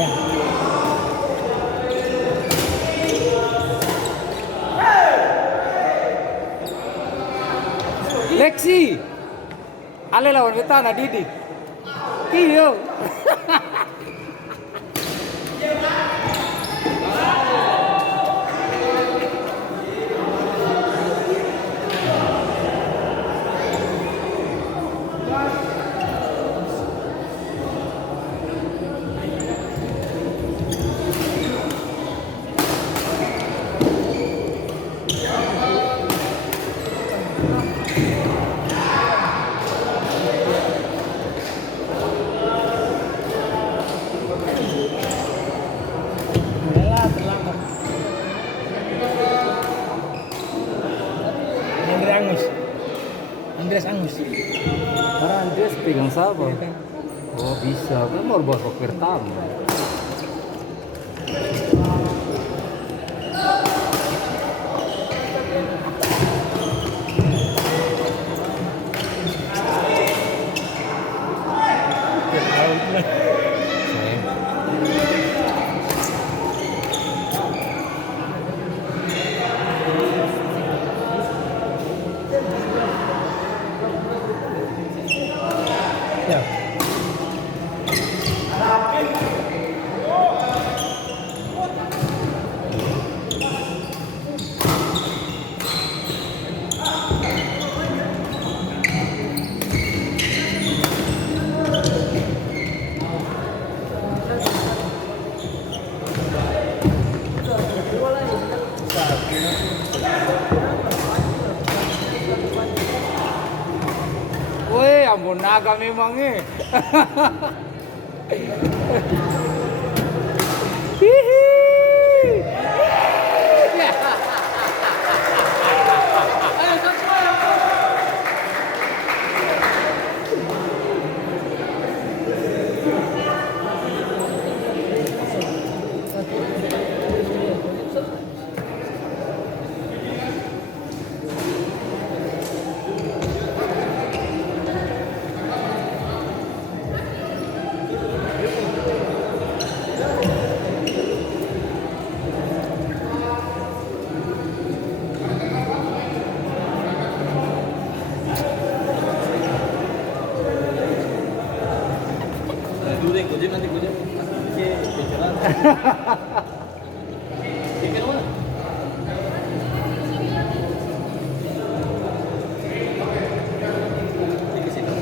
Ya. Lexi. Ale lawan kita na Didi. Iyo. Udahlah, terlambat. Andre Angus. Andreas Angus. Karena Andreas pegang siapa? Oh bisa, kan mau buat kok pertama. Ya. Woi, ampun naga memang eh. Hihi. Dulu deh, Gojek nanti Gojek. Bicara. Ikan mana? Di sini.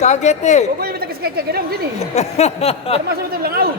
Kaget eh. Pokoknya minta ke sini. Biar masuk kita bilang out.